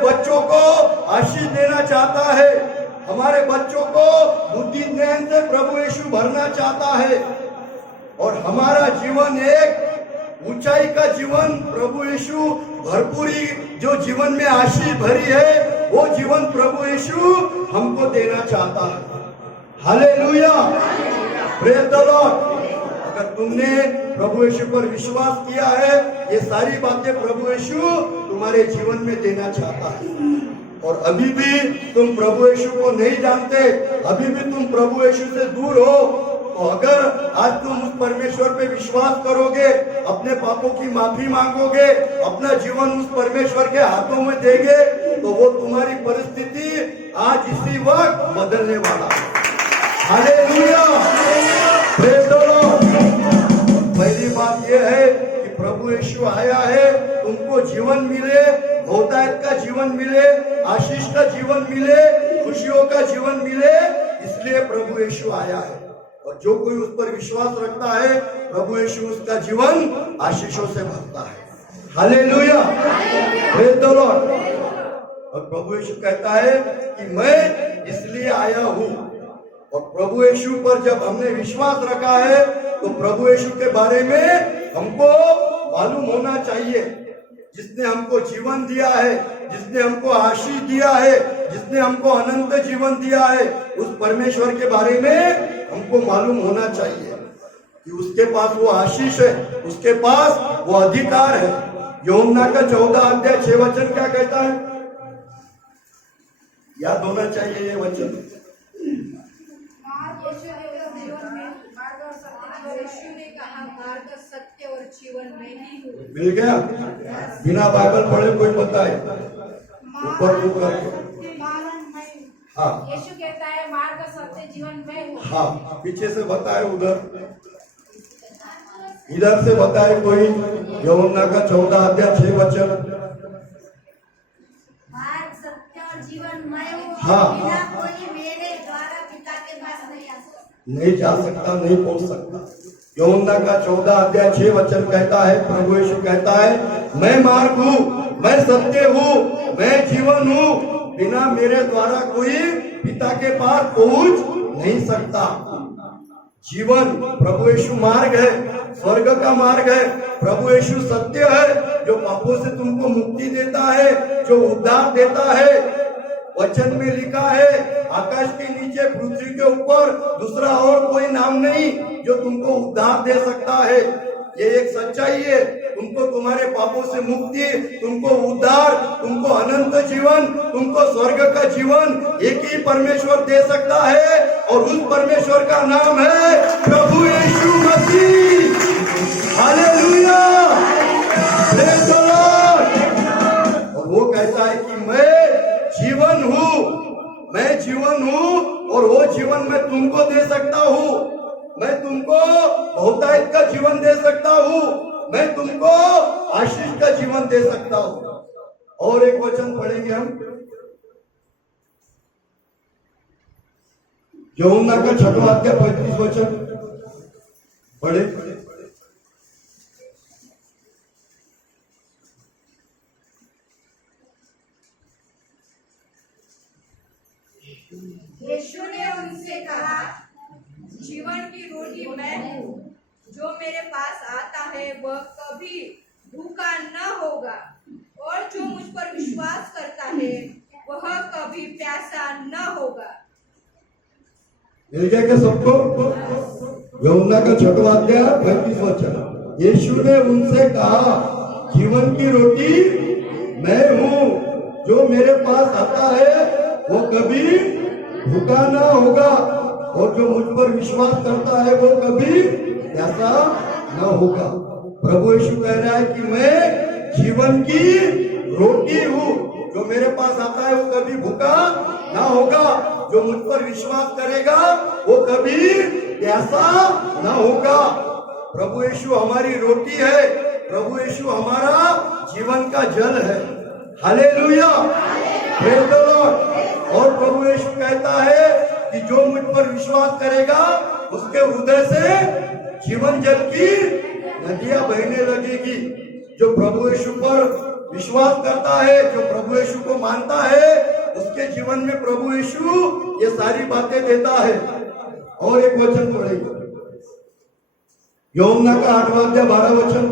बच्चों को आशीष देना चाहता है, हमारे बच्चों को बुद्धि ज्ञान से प्रभु यीशु भरना चाहता है और हमारा जीवन एक ऊंचाई का जीवन प्रभु यीशु भरपूरी जो जीवन में आशीष भरी है वो जीवन प्रभु यीशु हमको देना चाहता है। Hallelujah, praise the Lord. अगर तुमने प्रभु यीशु पर विश्वास किया है, ये सारी बातें प्रभु यीशु तुम्हारे जीवन में देना चाहता है। और अभी भी तुम प्रभु यीशु को नहीं जानते, अभी भी तुम प्रभु यीशु से दूर हो, तो अगर आज तुम उस परमेश्वर पे विश्वास करोगे, अपने पापों की माफी मांगोगे, अपना जीवन उस परमेश्वर के हाथों में देगे, तो वो तुम्हारी परिस्थिति आज इसी वक्त बदलने वाला है। Hallelujah, praise the Lord. पहली बात यह है कि प्रभु यीशु आया है, तुमको जीवन मिले, बहुतायत का जीवन मिले, आशीष का जीवन मिले, खुशियों का जीवन मिले, इसलिए प्रभु यीशु आया है। और जो कोई उस पर विश्वास रखता है, प्रभु यीशु उसका जीवन आशीषों से भरता है। Hallelujah, praise the lord. और प्रभु यीशु कहता है कि मैं इसलिए आया हूं। और प्रभु यीशु पर जब हमने विश्वास रखा है, तो प्रभु यीशु के बारे में हमको मालूम होना चाहिए। जिसने हमको जीवन दिया है, जिसने हमको आशीष दिया है, जिसने हमको अनंत जीवन दिया है, उस परमेश्वर के बारे में हमको मालूम होना चाहिए कि उसके पास वो आशीष है, उसके पास वो अधिकार है। यूहन्ना का 14 अध्याय 6 वचन क्या कहता है? याद होना चाहिए ये वचन। सत्य और जीवन में ही हूँ। मिल गया? बिना बाइबल पढ़े कोई बताए ऊपर ऊपर। हाँ, यीशु कहता है मार्ग सत्य जीवन में हूँ। हाँ, पीछे से बताए, उधर इधर से बताए कोई। यूहन्ना का 14 अध्याय 6 वचन। मार्ग सत्य और जीवन मैं हूँ। हाँ, बिना कोई मेरे द्वारा पिता के पास नहीं आ सकता, नहीं जा सकता, नहीं पहुंच सकता। यूहन्ना का 14 अध्याय 6 वचन कहता है, प्रभु यीशु कहता है, मैं मार्ग हूँ, मैं सत्य हूँ, मैं जीवन हूँ, बिना मेरे द्वारा कोई पिता के पास पहुंच नहीं सकता। जीवन प्रभु यीशु मार्ग है, स्वर्ग का मार्ग है। प्रभु यीशु सत्य है, जो पापों से तुमको मुक्ति देता है, जो उद्धार देता है। वचन में लिखा है, आकाश के नीचे पृथ्वी के ऊपर दूसरा और कोई नाम नहीं जो तुमको उद्धार दे सकता है। ये एक सच्चाई है। तुमको तुम्हारे पापों से मुक्ति, तुमको उद्धार, तुमको अनंत जीवन, तुमको स्वर्ग का जीवन एक ही परमेश्वर दे सकता है, और उस परमेश्वर का नाम है प्रभु Yeshu Masih. Hallelujah, praise the lord. और वो कहता है कि मैं जीवन हूँ, मैं जीवन हूँ, और वो जीवन मैं तुमको दे सकता हूँ। मैं तुमको बहुतायत का जीवन दे सकता हूँ, मैं तुमको आशीष का जीवन दे सकता हूँ। और एक वचन पढ़ेंगे हम, यूहन्ना का 6वां अध्याय 35 वचन पढ़े। यीशु ने उनसे कहा, जीवन की रोटी मैं हूँ, जो मेरे पास आता है वह कभी भूखा न होगा, और जो मुझ पर विश्वास करता है वह कभी प्यासा न होगा। मिल गया क्या सबको? यूहन्ना का 6वां अध्याय 35 वचन। यीशु ने उनसे कहा, जीवन की रोटी मैं हूँ, जो मेरे पास आता है वो कभी भूखा ना होगा, और जो मुझ पर विश्वास करता है वो कभी ऐसा न होगा। प्रभु यीशु कह रहा है कि मैं जीवन की रोटी हूँ, जो मेरे पास आता है वो कभी भूखा ना होगा, जो मुझ पर विश्वास करेगा वो कभी ऐसा न होगा। प्रभु यीशु हमारी रोटी है, प्रभु यीशु हमारा जीवन का जल है। Hallelujah, praise the lord. और प्रभु यीशु कहता है कि जो मुझ पर विश्वास करेगा उसके हृदय से जीवन जल की नदियां बहने लगेगी। जो प्रभु यीशु पर विश्वास करता है, जो प्रभु यीशु को मानता है, उसके जीवन में प्रभु यीशु ये सारी बातें देता है। और एक वचन पढ़ेंगे, यूहन्ना का 8वां अध्याय 12 वचन।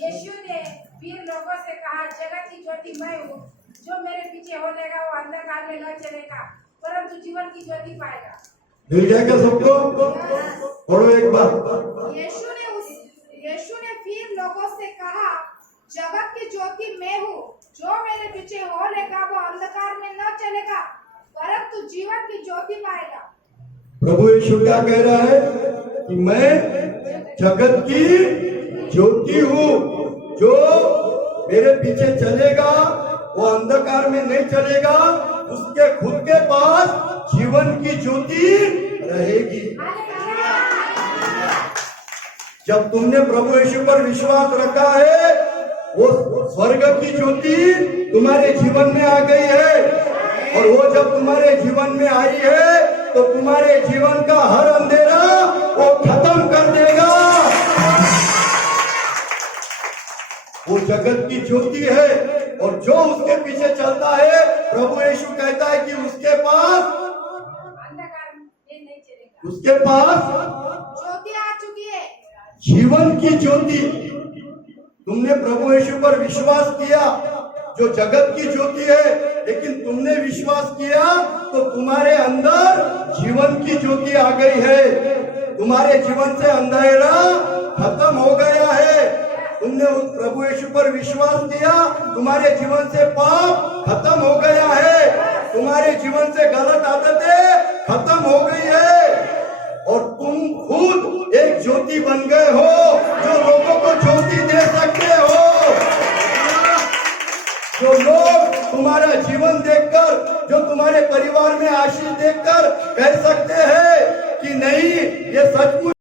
यीशु ने फिर लोगों से कहा, जगत की ज्योति मैं हूँ, जो मेरे पीछे हो लेगा वो अंधकार में न चलेगा, परंतु जीवन की ज्योति पाएगा। मिल गया क्या सबको? पढ़ो एक बार। यीशु ने फिर लोगों से कहा, जगत की ज्योति मैं हूँ, जो मेरे पीछे हो लेगा वो अंधकार में न चलेगा, परंतु जीवन की ज्योति पाएगा। प्रभु यीशु क्या कह रहा है कि मैं जगत की ज्योति हूँ, जो मेरे पीछे चलेगा वो अंधकार में नहीं चलेगा, उसके खुद के पास जीवन की ज्योति रहेगी। जब तुमने प्रभु यीशु पर विश्वास रखा है, वो स्वर्ग की ज्योति तुम्हारे जीवन में आ गई है, और वो जब तुम्हारे जीवन में आई है तो तुम्हारे जीवन का हर अंधेरा वो खत्म कर देगा। वो जगत की ज्योति है, और जो उसके पीछे चलता है, प्रभु यीशु कहता है कि उसके पास अंधकार में नहीं चलेगा, उसके पास ज्योति आ चुकी है, जीवन की ज्योति। तुमने प्रभु यीशु पर विश्वास किया, जो जगत की ज्योति है, लेकिन तुमने विश्वास किया तो तुम्हारे अंदर जीवन की ज्योति आ गई है। तुम्हारे जीवन से अंधेरा खत्म हो गया है। तुमने उस प्रभु यीशु पर विश्वास किया, तुम्हारे जीवन से पाप खत्म हो गया है, तुम्हारे जीवन से गलत आदतें खत्म हो गई है, और तुम खुद एक ज्योति बन गए हो, जो लोगों को ज्योति दे सकते हो। जो लोग तुम्हारा जीवन देखकर, जो तुम्हारे परिवार में आशीष देखकर कह सकते हैं कि नहीं, ये सचमुच